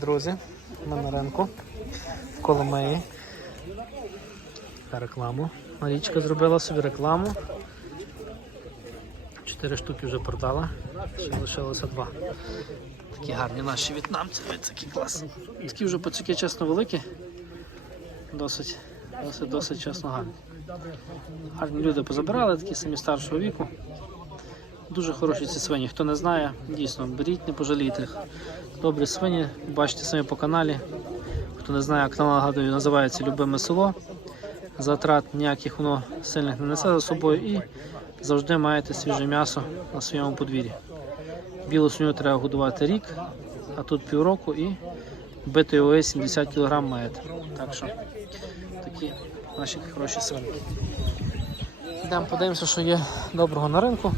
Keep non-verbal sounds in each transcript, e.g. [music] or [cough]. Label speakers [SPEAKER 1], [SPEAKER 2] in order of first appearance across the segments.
[SPEAKER 1] Друзі, ми на ринку в Коломиї. Рекламу. Марічка зробила собі рекламу. Чотири штуки вже продала, ще лишилося два. Такі гарні наші в'єтнамці, такі клас. Такі вже пацюки чесно великі. Досить, досить, досить чесно гарні. Гарні люди позабирали, такі самі старшого віку. Дуже хороші ці свині. Хто не знає, дійсно, беріть, не пожалійте. їх. Добрі свині, бачите самі по каналі. Хто не знає, канал нагадую, називається Любиме село. Затрат ніяких воно сильних не несе за собою і завжди маєте свіже м'ясо на своєму подвір'ї. Білу свиню треба годувати рік, а тут півроку і битої ваги 70 кг маєте. Так що такі наші хороші свинки. Йдемо подивимося, що є доброго на ринку.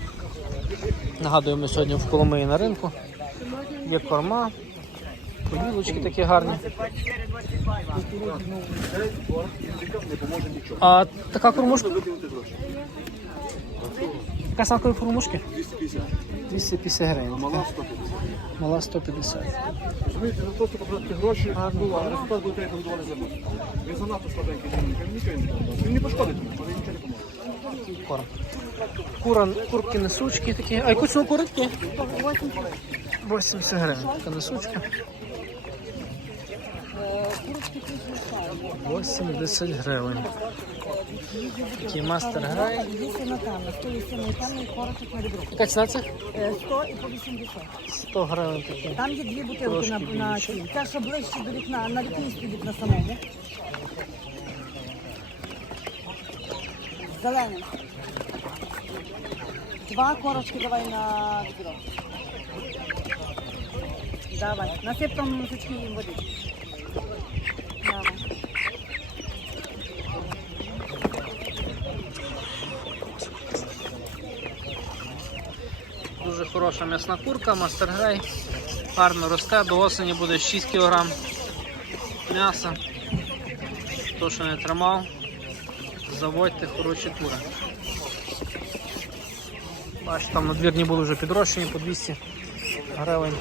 [SPEAKER 1] Нагадую, ми сьогодні в Коломиї на ринку. Є корма, поділочки такі гарні. А така кормушка? Яка ставка кормушки?
[SPEAKER 2] 250.
[SPEAKER 1] 250 гривень.
[SPEAKER 2] Мала 150.
[SPEAKER 1] Мала 150.
[SPEAKER 2] Розумієте, ви просто потратити гроші, була, а результат буде як будували зерно. Він занадто слабенький, він нічого не. Він не пошкодить, але нічого не допоможе.
[SPEAKER 1] Корм. Кура, курки несучки такі. А яку ціну куритки? 80 гривень. Така несучка. 80 гривень. Такий мастер грає.
[SPEAKER 3] Дійсно на темно, 108 темний корочок на ребро.
[SPEAKER 1] Яка ціна це?
[SPEAKER 3] Е, 100 і по 80.
[SPEAKER 1] 100 гривень такі.
[SPEAKER 3] Там є дві бутилки на, на цій. Те, що ближче до вікна, на вікні стоїть на самому. Зелений. Два корочки давай на відро. Давай. Насип там мусочки їм водички.
[SPEAKER 1] Дуже хороша м'ясна курка, мастер грей. Гарно росте, до осені буде 6 кг м'яса. Хто що не тримав, заводьте хороші кури. Бачите, там надвірні були вже підрощені по 200 гривень.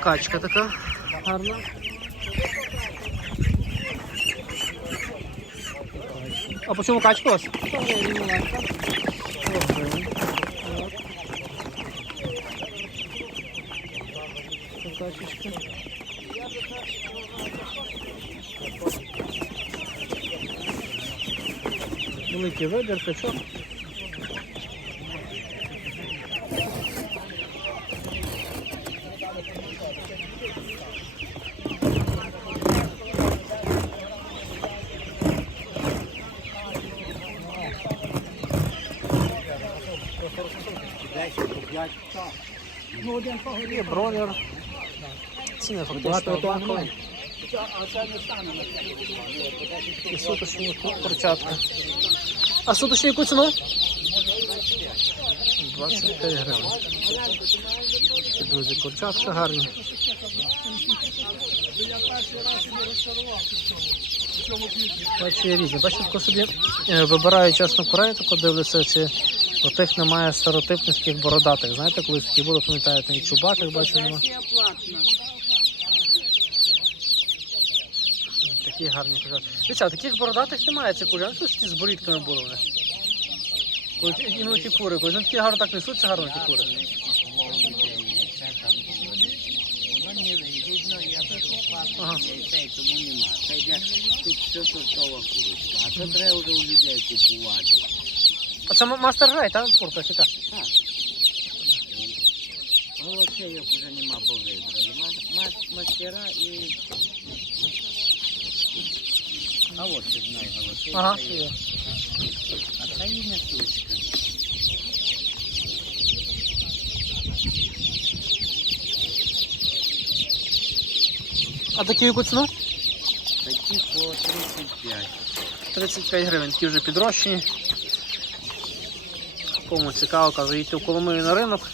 [SPEAKER 1] Качка така гарна. А по чому качка у вас?
[SPEAKER 3] 100 гривень маленька.
[SPEAKER 1] Качечка. Великий вибір, качок. Є бронер. Ціни фактично однакові. І суточні курчатка. А суточні яку ціну? 25 гривень. Друзі, курчатка гарні. Бачу, є різні. Бачите, собі е, вибираю чесно курей, тако дивлюся, чи отих немає стереотипних таких бородатих. Знаєте, колись такі були, пам'ятаєте, і чубатих бачу нема. Такі гарні курчатки. Дивіться, а таких бородатих немає, це курі. Ось такі з борідками були вони. Коли ті- ті кури, коли вони такі гарно так несуться, гарно ті кури. Ага.
[SPEAKER 4] тому нема. Це йде тут все сортова курочка. А це треба вже у людей купувати.
[SPEAKER 1] А це м- мастер грай, там курка яка?
[SPEAKER 4] Так. Голосейок вже нема, бо вибрали. Ма- ма- Мастера і... А от ти знай голосей.
[SPEAKER 1] Ага, є.
[SPEAKER 4] А це і несучка.
[SPEAKER 1] А такі яку ціну?
[SPEAKER 4] Такі по 35.
[SPEAKER 1] 35 гривень, такі вже підрощені. Кому цікаво, каже, їдьте в Коломию на ринок.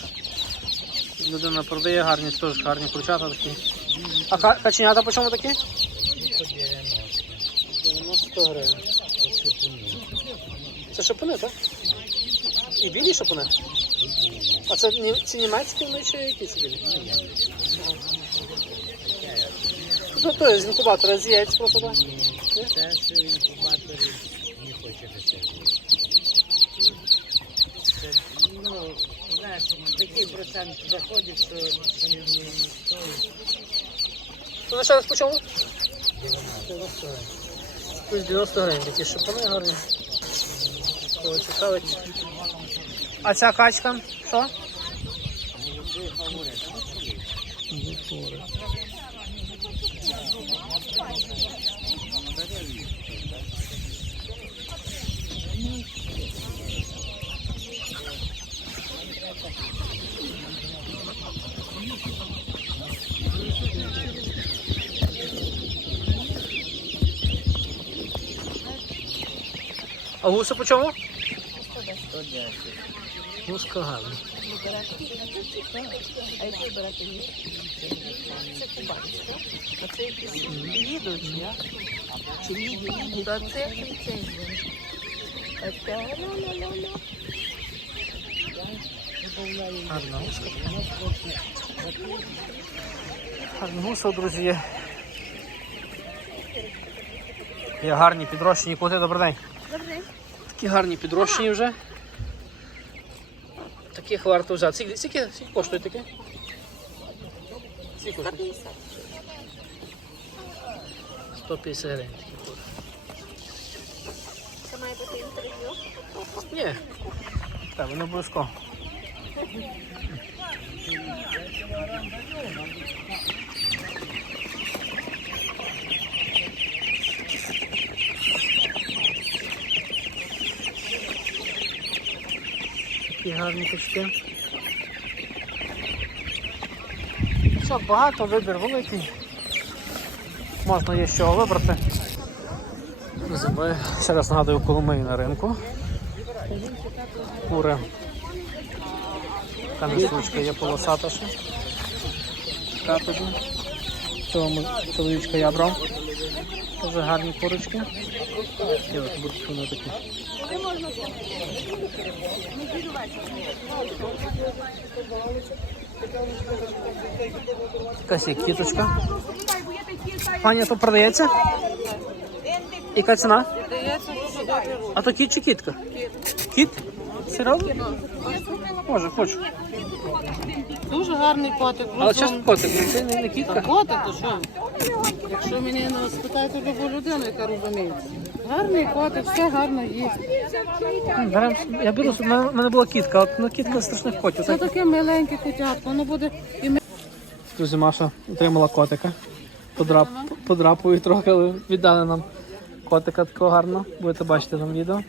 [SPEAKER 1] Людина продає гарні, теж гарні курчата такі. А ка- каченята по чому такі? 90 гривень. Це шипуни, так? І білі шипуни? А це ні- ці німецькі вони чи які це білі? Ага. то з інкубатора, з яєць просто так.
[SPEAKER 4] Що в не хоче дешевше. Це, ну, знаєш, такий процент заходів, що, не, не стоїть.
[SPEAKER 1] Ну, лише по чому? Плюс 90 гривень, такі шипани гарні. Кого цікавить. А ця качка, що? А гуси по чому?
[SPEAKER 4] 110.
[SPEAKER 1] Гуска гарна. Гарна гуска. Гарна гуса, друзі, є. Є гарні підрощені коти, добрий день. Такі гарні підрощені вже. Таких варто взяти. Скільки, скільки, скільки коштує таке? Скільки коштує? 150 гривень такі.
[SPEAKER 5] Це має бути інтерв'ю.
[SPEAKER 1] Ні. Так, не обов'язково. Такі гарні качки. Все, багато, вибір великий. Можна є чого вибрати. Ми ще раз нагадую Коломиї на ринку. Кури. Там є штучка, є полосата ще. Така чоловічка я брав. Дуже гарні курочки. І от вони такі. Якась є кіточка. Пані, то продається? Яка ціна? А то кіт чи кітка? Кіт? Серйозно? Може, хочу.
[SPEAKER 6] Дуже гарний котик.
[SPEAKER 1] Але чесно котик, ну, це не, не кітка.
[SPEAKER 6] Котик, то що? Якщо мене не спитаєте любу людину, яка розуміється. Гарний котик, все гарно їсть.
[SPEAKER 1] Берем, я беру, в мене, в мене була кітка, от ну, кітка страшних котів.
[SPEAKER 6] Це
[SPEAKER 1] Так.
[SPEAKER 6] таке миленьке котятко, воно буде і ми.
[SPEAKER 1] Друзі, Маша отримала котика. Подрап, подрапую трохи, але віддали нам котика такого гарного. Будете бачити там відео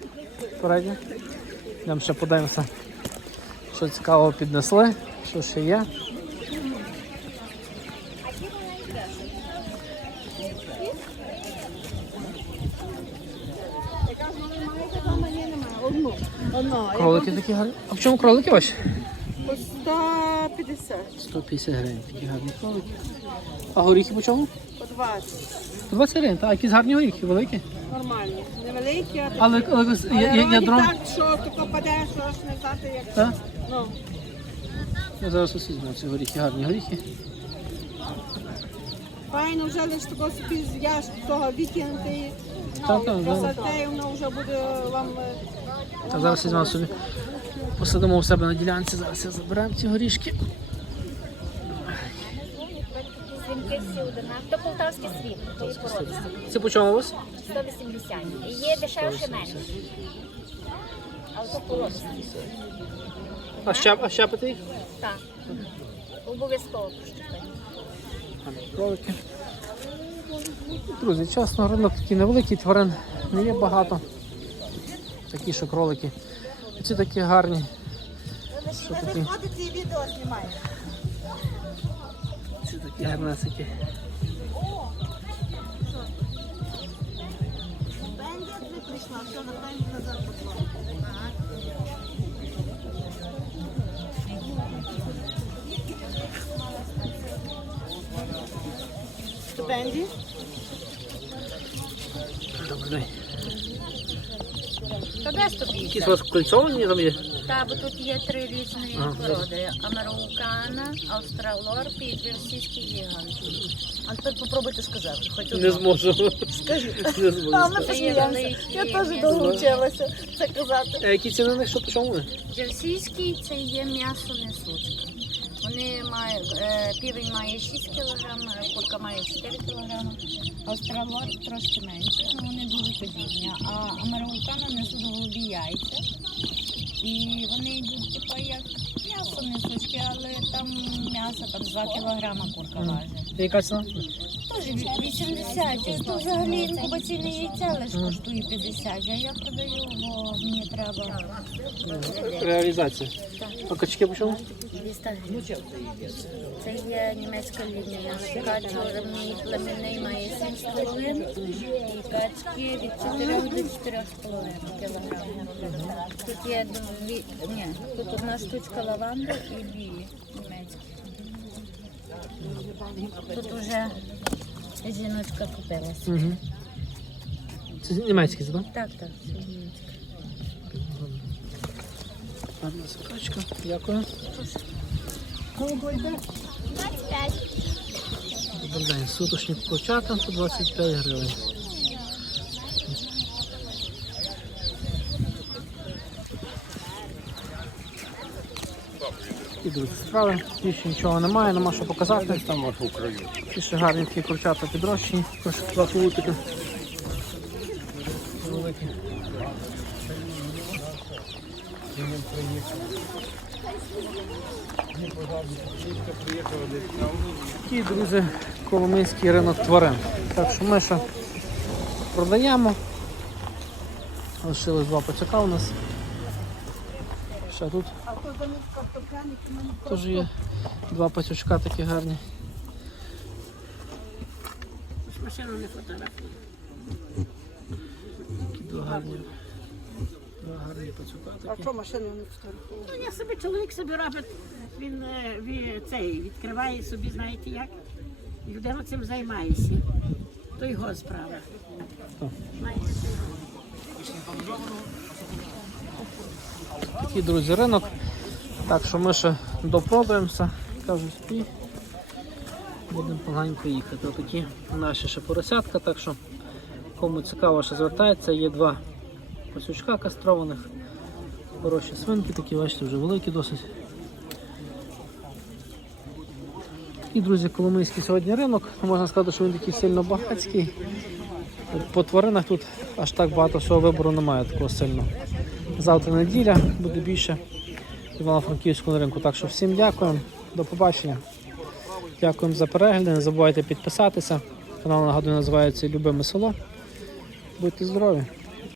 [SPEAKER 1] переднє. Йдемо ще подивимося, що цікавого піднесли, що ще є. Кролики такі гарні. А в чому кролики ваші?
[SPEAKER 6] 150,
[SPEAKER 1] 150 гривень, такі гарні кролики. А горіхи по чому?
[SPEAKER 6] по 20.
[SPEAKER 1] По 20 гривень, так, якісь гарні горіхи, великі.
[SPEAKER 6] Нормальні. Невеликі, а
[SPEAKER 1] Але, але
[SPEAKER 6] Але
[SPEAKER 1] я, я,
[SPEAKER 6] так, що тако паде, що аж не знати, як.
[SPEAKER 1] Так?
[SPEAKER 6] Ну,
[SPEAKER 1] Я зараз ось візьму ці горіхи, гарні горіхи.
[SPEAKER 6] файно вже лише тако собі з того викинути.
[SPEAKER 1] Так, так, да.
[SPEAKER 6] І воно вже буде вам. е,
[SPEAKER 1] А зараз візьмемо собі. Посадимо у себе на ділянці, зараз я заберемо ці горішки.
[SPEAKER 5] То полтавський світ, то і породисті.
[SPEAKER 1] Це по чому у вас?
[SPEAKER 5] 180. Є дешевше менше. Але то породисті.
[SPEAKER 1] А, щап, а щапити їх?
[SPEAKER 5] Так. Обов'язково прищепити.
[SPEAKER 1] Кролики. Друзі, чесно, ринок такий невеликий, тварин не є багато. Такі що кролики. Ці такі гарні. Що такі?
[SPEAKER 3] Виходить і відео знімає.
[SPEAKER 1] Ці такі гарнесики.
[SPEAKER 3] Прийшла, все назад поклала.
[SPEAKER 1] Добрий день.
[SPEAKER 5] То де стопі?
[SPEAKER 1] Якісь у вас кольцовані там є?
[SPEAKER 7] Та, бо тут є три різні породи: Американа, Австралорп і Джерсійський гігант.
[SPEAKER 3] А тепер попробуйте сказати. Хоч
[SPEAKER 1] Не зможу.
[SPEAKER 3] Скажіть. [laughs]
[SPEAKER 1] Не зможу.
[SPEAKER 3] А ми
[SPEAKER 1] сказати.
[SPEAKER 3] Посміємося. Я теж довго вчилася це казати.
[SPEAKER 1] А які ціни на них, що по чому? вони?
[SPEAKER 7] Джерсійський це є м'ясо несучка. Вони мають, е, півень має 6 кг, курка має 4 кг, Австралорп трошки менше, але вони дуже подібні. А американо несуть голубі яйця. І вони йдуть типу як м'ясо несучки, але там м'ясо там 2 кілограма курка важить.
[SPEAKER 1] Яка ціна?
[SPEAKER 7] Теж від 80. Тут взагалі інкубаційне яйця лише коштує 50, а я продаю, бо мені треба
[SPEAKER 1] Реалізація. А качки по чому?
[SPEAKER 7] 200 гривень. Це є німецька лінія. Качуремний племінний має 7,5 і качки від 4 до 4,5 кг. Тут є дві, ні, тут одна штучка лаванди і білі німецькі. Тут вже жіночка купилася.
[SPEAKER 1] Угу. Це німецький, так?
[SPEAKER 7] Так, так, це німецька.
[SPEAKER 1] Гарна сакачка. Дякую.
[SPEAKER 5] 25.
[SPEAKER 1] Добрий день. Сутошні курчата по 25 гривень. Друзі, справи. Більше нічого немає, нема що показати. Там ще гарні такі курчата підрощені. Два. Великі. Такий, друзі, коломийський ринок тварин. Так що ми ще продаємо. Лишилось два пацюка у нас. Ще тут теж є два пацючка такі гарні. Такі два гарні. Два гарні пацюка такі.
[SPEAKER 3] що машину не фотографували?
[SPEAKER 8] Ну, я собі чоловік собі робить, він, е, ві- цей, відкриває собі, знаєте як. І людина цим займається. То його справа.
[SPEAKER 1] Такий, друзі, ринок. Так що ми ще допродаємося, кажуть, і будемо поганенько їхати. Отакі наші ще поросятка, так що кому цікаво, що звертається, є два пасючка кастрованих, хороші свинки, такі, бачите, вже великі досить. І, друзі, Коломийський сьогодні ринок. Можна сказати, що він такий сильно багатський. По тваринах тут аж так багато всього вибору немає такого сильного. Завтра неділя, буде більше Івано-Франківського ринку. Так що всім дякуємо, до побачення. Дякуємо за перегляд. Не забувайте підписатися. Канал нагадую називається Любиме село. Будьте здорові!